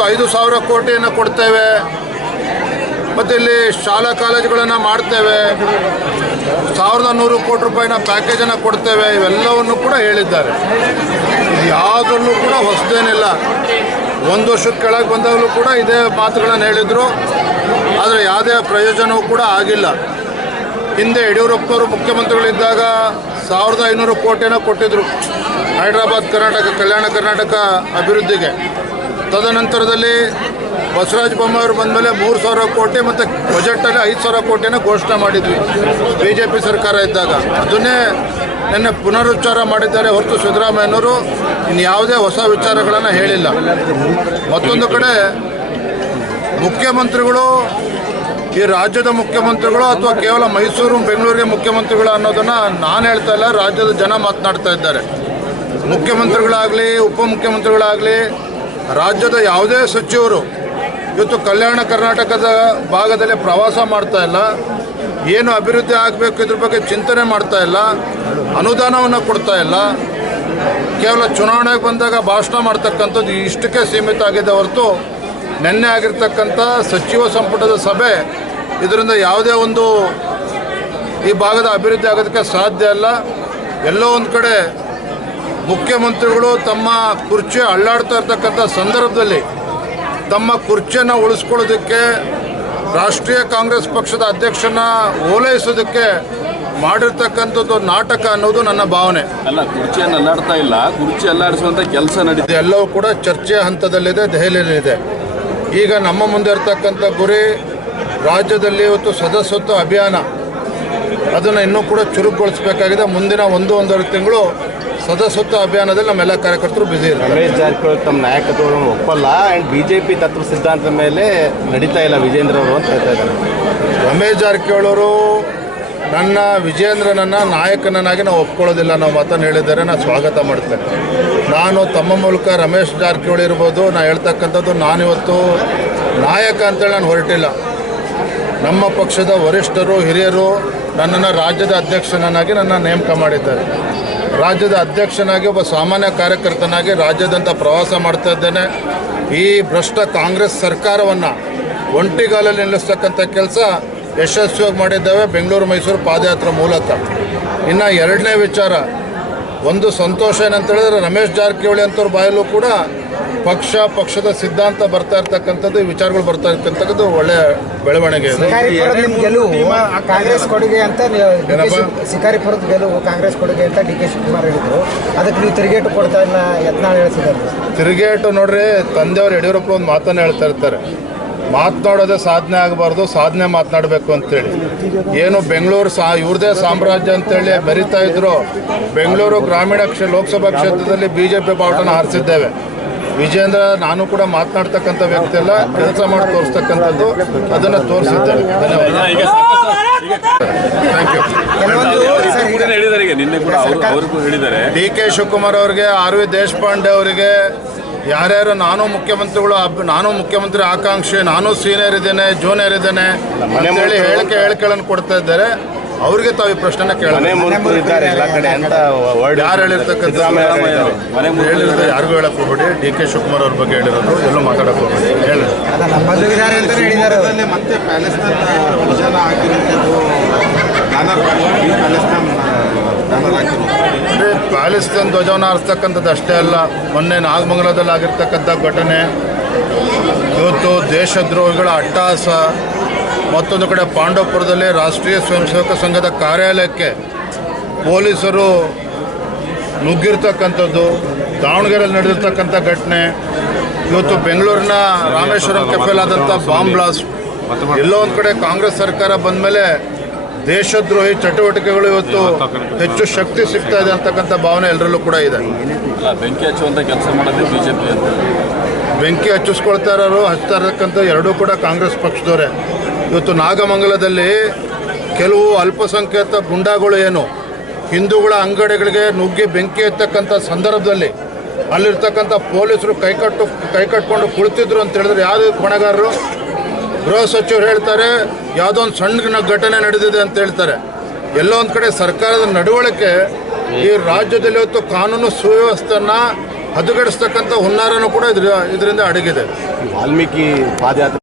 ಇವತ್ತು 5,000 ಕೋಟಿಯನ್ನು ಕೊಡ್ತೇವೆ, ಮತ್ತು ಇಲ್ಲಿ ಶಾಲಾ ಕಾಲೇಜುಗಳನ್ನು ಮಾಡ್ತೇವೆ, 1,100 ಕೋಟಿ ರೂಪಾಯಿನ ಪ್ಯಾಕೇಜನ್ನು ಕೊಡ್ತೇವೆ, ಇವೆಲ್ಲವನ್ನು ಕೂಡ ಹೇಳಿದ್ದಾರೆ. ಇದು ಯಾವುದರಲ್ಲೂ ಕೂಡ ಹೊಸದೇನಿಲ್ಲ. 1 ವರ್ಷದ ಕೆಳಗೆ ಬಂದಾಗಲೂ ಕೂಡ ಇದೇ ಮಾತುಗಳನ್ನು ಹೇಳಿದರು, ಆದರೆ ಯಾವುದೇ ಪ್ರಯೋಜನವೂ ಕೂಡ ಆಗಿಲ್ಲ. ಹಿಂದೆ ಯಡಿಯೂರಪ್ಪನವರು ಮುಖ್ಯಮಂತ್ರಿಗಳಿದ್ದಾಗ 1,500 ಕೋಟಿಯನ್ನು ಕೊಟ್ಟಿದ್ದರು ಹೈದರಾಬಾದ್ ಕರ್ನಾಟಕ ಕಲ್ಯಾಣ ಕರ್ನಾಟಕ ಅಭಿವೃದ್ಧಿಗೆ. ತದನಂತರದಲ್ಲಿ ಬಸವರಾಜ ಬೊಮ್ಮಾಯಿಯವರು ಬಂದ ಮೇಲೆ 3,000 ಕೋಟಿ ಮತ್ತು ಬಜೆಟಲ್ಲಿ 5,000 ಕೋಟಿಯನ್ನು ಘೋಷಣೆ ಮಾಡಿದ್ವಿ BJP ಸರ್ಕಾರ ಇದ್ದಾಗ. ಅದನ್ನೇ ನಿನ್ನೆ ಪುನರುಚ್ಚಾರ ಮಾಡಿದ್ದಾರೆ ಹೊರತು ಸಿದ್ದರಾಮಯ್ಯನವರು ಇನ್ಯಾವುದೇ ಹೊಸ ವಿಚಾರಗಳನ್ನು ಹೇಳಿಲ್ಲ. ಮತ್ತೊಂದು ಕಡೆ ಮುಖ್ಯಮಂತ್ರಿಗಳು, ಈ ರಾಜ್ಯದ ಮುಖ್ಯಮಂತ್ರಿಗಳು ಅಥವಾ ಕೇವಲ ಮೈಸೂರು ಬೆಂಗಳೂರಿಗೆ ಮುಖ್ಯಮಂತ್ರಿಗಳು ಅನ್ನೋದನ್ನು ನಾನು ಹೇಳ್ತಾ ಇಲ್ಲ, ರಾಜ್ಯದ ಜನ ಮಾತನಾಡ್ತಾ ಇದ್ದಾರೆ. ಮುಖ್ಯಮಂತ್ರಿಗಳಾಗಲಿ ಉಪಮುಖ್ಯಮಂತ್ರಿಗಳಾಗಲಿ ರಾಜ್ಯದ ಯಾವುದೇ ಸಚಿವರು ಇವತ್ತು ಕಲ್ಯಾಣ ಕರ್ನಾಟಕದ ಭಾಗದಲ್ಲಿ ಪ್ರವಾಸ ಮಾಡ್ತಾ ಇಲ್ಲ, ಏನು ಅಭಿವೃದ್ಧಿ ಆಗಬೇಕು ಇದ್ರ ಬಗ್ಗೆ ಚಿಂತನೆ ಮಾಡ್ತಾ ಇಲ್ಲ, ಅನುದಾನವನ್ನು ಕೊಡ್ತಾ ಇಲ್ಲ. ಕೇವಲ ಚುನಾವಣೆಗೆ ಬಂದಾಗ ಭಾಷಣ ಮಾಡ್ತಕ್ಕಂಥದ್ದು ಇಷ್ಟಕ್ಕೆ ಸೀಮಿತ ಆಗಿದೆ ಹೊರತು ನಿನ್ನೆ ಆಗಿರ್ತಕ್ಕಂಥ ಸಚಿವ ಸಂಪುಟದ ಸಭೆ ಇದರಿಂದ ಯಾವುದೇ ಒಂದು ಈ ಭಾಗದ ಅಭಿವೃದ್ಧಿ ಆಗೋದಕ್ಕೆ ಸಾಧ್ಯ ಇಲ್ಲ. ಎಲ್ಲೋ ಒಂದು ಕಡೆ ಮುಖ್ಯಮಂತ್ರಿಗಳು ತಮ್ಮ ಕುರ್ಚಿ ಅಳ್ಳಾಡ್ತಾ ಇರ್ತಕ್ಕಂಥ ಸಂದರ್ಭದಲ್ಲಿ ತಮ್ಮ ಕುರ್ಚಿಯನ್ನು ಉಳಿಸ್ಕೊಳ್ಳೋದಕ್ಕೆ ರಾಷ್ಟ್ರೀಯ ಕಾಂಗ್ರೆಸ್ ಪಕ್ಷದ ಅಧ್ಯಕ್ಷನ ಓಲೈಸೋದಕ್ಕೆ ಮಾಡಿರ್ತಕ್ಕಂಥದ್ದು ನಾಟಕ ಅನ್ನೋದು ನನ್ನ ಭಾವನೆ. ಅಲ್ಲ, ಕುರ್ಚಿಯನ್ನು ಅಲ್ಲಾಡ್ತಾ ಇಲ್ಲ, ಕುರ್ಚಿ ಅಲ್ಲಾಡಿಸುವಂಥ ಕೆಲಸ ನಡೀತಿದೆ. ಎಲ್ಲವೂ ಕೂಡ ಚರ್ಚೆಯ ಹಂತದಲ್ಲಿದೆ, ದೆಹಲಿಯಲ್ಲಿದೆ. ಈಗ ನಮ್ಮ ಮುಂದೆ ಇರ್ತಕ್ಕಂಥ ಗುರಿ ರಾಜ್ಯದಲ್ಲಿ ಇವತ್ತು ಸದಸ್ಯತ್ವ ಅಭಿಯಾನ, ಅದನ್ನು ಇನ್ನೂ ಕೂಡ ಚುರುಕುಗೊಳಿಸಬೇಕಾಗಿದೆ. ಮುಂದಿನ 1-1.5 ತಿಂಗಳು ಸದಸ್ಯತ್ವ ಅಭಿಯಾನದಲ್ಲಿ ನಮ್ಮೆಲ್ಲ ಕಾರ್ಯಕರ್ತರು ಬ್ಯುಸಿ ಇರ್ತಾರೆ. ರಮೇಶ್ ಜಾರಕಿಹೊಳಿ ತಮ್ಮ ನಾಯಕತ್ವವನ್ನು ಒಪ್ಪಲ್ಲ ಆ್ಯಂಡ್ BJP ತತ್ವ ಸಿದ್ಧಾಂತದ ಮೇಲೆ ನಡೀತಾ ಇಲ್ಲ ವಿಜೇಂದ್ರ ಅವರು ಅಂತ ಹೇಳ್ತಾ ಇದ್ದಾರೆ. ರಮೇಶ್ ಜಾರಕಿಹೊಳಿ ಅವರು ನನ್ನ ವಿಜೇಂದ್ರನನ್ನು ನಾಯಕನನ್ನಾಗಿ ನಾವು ಒಪ್ಕೊಳ್ಳೋದಿಲ್ಲ ಅನ್ನೋ ಮಾತನ್ನು ಹೇಳಿದ್ದಾರೆ. ನಾನು ಸ್ವಾಗತ ಮಾಡ್ತೇನೆ. ನಾನು ತಮ್ಮ ಮೂಲಕ ರಮೇಶ್ ಜಾರಕಿಹೊಳಿ ಇರ್ಬೋದು, ನಾನು ಹೇಳ್ತಕ್ಕಂಥದ್ದು ನಾನಿವತ್ತು ನಾಯಕ ಅಂತೇಳಿ ನಾನು ಹೊರಟಿಲ್ಲ. ನಮ್ಮ ಪಕ್ಷದ ವರಿಷ್ಠರು ಹಿರಿಯರು ನನ್ನನ್ನು ರಾಜ್ಯದ ಅಧ್ಯಕ್ಷನನ್ನಾಗಿ ನನ್ನ ನೇಮಕ ಮಾಡಿದ್ದಾರೆ. ರಾಜ್ಯದ ಅಧ್ಯಕ್ಷನಾಗಿ ಒಬ್ಬ ಸಾಮಾನ್ಯ ಕಾರ್ಯಕರ್ತನಾಗಿ ರಾಜ್ಯದಂತ ಪ್ರವಾಸ ಮಾಡ್ತಾ ಇದ್ದೇನೆ. ಈ ಭ್ರಷ್ಟ ಕಾಂಗ್ರೆಸ್ ಸರ್ಕಾರವನ್ನು ಒಂಟಿಗಾಲಲ್ಲಿ ನಿಲ್ಲಿಸ್ತಕ್ಕಂಥ ಕೆಲಸ ಯಶಸ್ವಿಯಾಗಿ ಮಾಡಿದ್ದೇವೆ ಬೆಂಗಳೂರು ಮೈಸೂರು ಪಾದಯಾತ್ರೆ ಮೂಲಕ. ಇನ್ನು ಎರಡನೇ ವಿಚಾರ, ಒಂದು ಸಂತೋಷ ಏನಂತ ಹೇಳಿದ್ರೆ ರಮೇಶ್ ಜಾರಕಿಹೊಳಿ ಅಂತವ್ರ ಬಾಯಲ್ಲೂ ಕೂಡ ಪಕ್ಷದ ಸಿದ್ಧಾಂತ ಬರ್ತಾ ಇರ್ತಕ್ಕಂಥದ್ದು, ಈ ವಿಚಾರಗಳು ಬರ್ತಾ ಇರ್ತಕ್ಕಂಥದ್ದು ಒಳ್ಳೆಯ ಬೆಳವಣಿಗೆ ಇದೆ. ಕಾಂಗ್ರೆಸ್ ಕೊಡುಗೆ ಅಂತ ಶಿಕಾರಿಪುರದ ಗೆಲುವು ಕಾಂಗ್ರೆಸ್ ಕೊಡುಗೆ ಅಂತ DK ಶಿವಕುಮಾರ್ ಹೇಳಿದ್ರು. ಅದಕ್ಕೆ ನೀವು ತಿರುಗೇಟು ಕೊಡ್ತಾ ಇಲ್ಲ ಯತ್ನಾಳ್ ಹೇಳ್ತಿದ್ದಾರೆ. ತಿರುಗೇಟು ನೋಡ್ರಿ, ತಂದೆಯವರು ಯಡಿಯೂರಪ್ಪ ಒಂದು ಮಾತನ್ನು ಹೇಳ್ತಾ ಇರ್ತಾರೆ, ಮಾತನಾಡೋದೇ ಸಾಧನೆ ಆಗಬಾರ್ದು, ಸಾಧನೆ ಮಾತನಾಡಬೇಕು ಅಂತೇಳಿ. ಏನು ಬೆಂಗಳೂರು ಇವ್ರದೇ ಸಾಮ್ರಾಜ್ಯ ಅಂತೇಳಿ ಬರಿತಾ ಇದ್ರು. ಬೆಂಗಳೂರು ಗ್ರಾಮೀಣ ಲೋಕಸಭಾ ಕ್ಷೇತ್ರದಲ್ಲಿ BJP ಬಾವುಟನ ಹಾರಿಸಿದ್ದೇವೆ. ವಿಜೇಂದ್ರ ನಾನು ಕೂಡ ಮಾತನಾಡ್ತಕ್ಕಂಥ ವ್ಯಕ್ತಿ ಅಲ್ಲ, ಕೆಲಸ ಮಾಡಿ ತೋರಿಸ್ತಕ್ಕಂಥದ್ದು, ಅದನ್ನು ತೋರಿಸಿದ್ದೇನೆ. ಧನ್ಯವಾದ. Thank you. DK ಶಿವಕುಮಾರ್ ಅವರಿಗೆ, RV ದೇಶಪಾಂಡೆ ಅವರಿಗೆ, ಯಾರ್ಯಾರು ನಾನು ಮುಖ್ಯಮಂತ್ರಿ ಆಕಾಂಕ್ಷಿ, ನಾನು ಸೀನಿಯರ್ ಇದ್ದೇನೆ, ಜೂನಿಯರ್ ಇದ್ದೇನೆ ಅಂತೇಳಿ ಹೇಳಿಕೆಗಳನ್ನು ಕೊಡ್ತಾ ಇದ್ದಾರೆ. ಅವ್ರಿಗೆ ತಾವು ಈ ಪ್ರಶ್ನೆ ಕೇಳೋಣ. ಯಾರು ಹೇಳಿರ್ತಕ್ಕಂಥ ಹೇಳಿರೋದು ಯಾರಿಗೂ ಹೇಳಕ್ ಹೋಗ್ಬೇಡಿ. DK ಶಿವಕುಮಾರ್ ಅವ್ರ ಬಗ್ಗೆ ಹೇಳಿರೋದು ಎಲ್ಲೂ ಮಾತಾಡಕ್ ಹೋಗ್ಬೇಡಿ. ಹೇಳಿ ಮತ್ತೆ ಪ್ಯಾಲೆಸ್ತೇನ್ ಧ್ವಜವನ್ನು ಹಾರಿಸ್ತಕ್ಕಂಥದ್ದು ಅಷ್ಟೇ ಅಲ್ಲ, ಮೊನ್ನೆ ನಾಗಮಂಗಲದಲ್ಲಿ ಆಗಿರ್ತಕ್ಕಂಥ ಘಟನೆ, ಇವತ್ತು ದೇಶದ್ರೋಹಿಗಳ ಅಟ್ಟಹಾಸ, ಮತ್ತೊಂದು ಕಡೆ ಪಾಂಡವಪುರದಲ್ಲಿ ರಾಷ್ಟ್ರೀಯ ಸ್ವಯಂ ಸೇವಕ ಸಂಘದ ಕಾರ್ಯಾಲಯಕ್ಕೆ ಪೊಲೀಸರು ನುಗ್ಗಿರ್ತಕ್ಕಂಥದ್ದು, ದಾವಣಗೆರೆಯಲ್ಲಿ ನಡೆದಿರ್ತಕ್ಕಂಥ ಘಟನೆ, ಇವತ್ತು ಬೆಂಗಳೂರಿನ ರಾಮೇಶ್ವರಂ ಕೆಫೆಲಾದಂಥ ಬಾಂಬ್ ಬ್ಲಾಸ್ಟ್. ಎಲ್ಲೋ ಒಂದು ಕಡೆ ಕಾಂಗ್ರೆಸ್ ಸರ್ಕಾರ ಬಂದ ಮೇಲೆ ದೇಶದ್ರೋಹಿ ಚಟುವಟಿಕೆಗಳು ಇವತ್ತು ಹೆಚ್ಚು ಶಕ್ತಿ ಸಿಗ್ತಾ ಇದೆ ಅಂತಕ್ಕಂಥ ಭಾವನೆ ಎಲ್ಲರಲ್ಲೂ ಕೂಡ ಇದೆ. ಬೆಂಕಿ ಹಚ್ಚುವಂಥ ಕೆಲಸ ಮಾಡೋದೇ BJP ಅಂತ. ಬೆಂಕಿ ಹಚ್ಚಿಸ್ಕೊಳ್ತಾ ಇರೋರು, ಹಚ್ತಾ ಇರತಕ್ಕಂಥ ಎರಡೂ ಕೂಡ ಕಾಂಗ್ರೆಸ್ ಪಕ್ಷದವರೇ. ಇವತ್ತು ನಾಗಮಂಗಲದಲ್ಲಿ ಕೆಲವು ಅಲ್ಪಸಂಖ್ಯಾತ ಗುಂಡಾಗಳು ಏನು ಹಿಂದೂಗಳ ಅಂಗಡಿಗಳಿಗೆ ನುಗ್ಗಿ ಬೆಂಕಿ ಎತ್ತಕ್ಕಂಥ ಸಂದರ್ಭದಲ್ಲಿ ಅಲ್ಲಿರ್ತಕ್ಕಂಥ ಪೊಲೀಸರು ಕೈಕಟ್ಕೊಂಡು ಕುಳಿತಿದ್ರು ಅಂತ ಹೇಳಿದ್ರೆ ಯಾರು ಹೊಣೆಗಾರರು? ಗೃಹ ಸಚಿವರು ಹೇಳ್ತಾರೆ ಯಾವುದೋ ಒಂದು ಸಣ್ಣ ಘಟನೆ ನಡೆದಿದೆ ಅಂತ ಹೇಳ್ತಾರೆ. ಎಲ್ಲೋ ಒಂದು ಕಡೆ ಸರ್ಕಾರದ ನಡವಳಿಕೆ ಈ ರಾಜ್ಯದಲ್ಲಿ ಇವತ್ತು ಕಾನೂನು ಸುವ್ಯವಸ್ಥೆಯನ್ನು ಹದಗೆಡಿಸ್ತಕ್ಕಂಥ ಹುನ್ನಾರನೂ ಕೂಡ ಇದರಿಂದ ಅಡಗಿದೆ. ವಾಲ್ಮೀಕಿ ಪಾದಯಾತ್ರೆ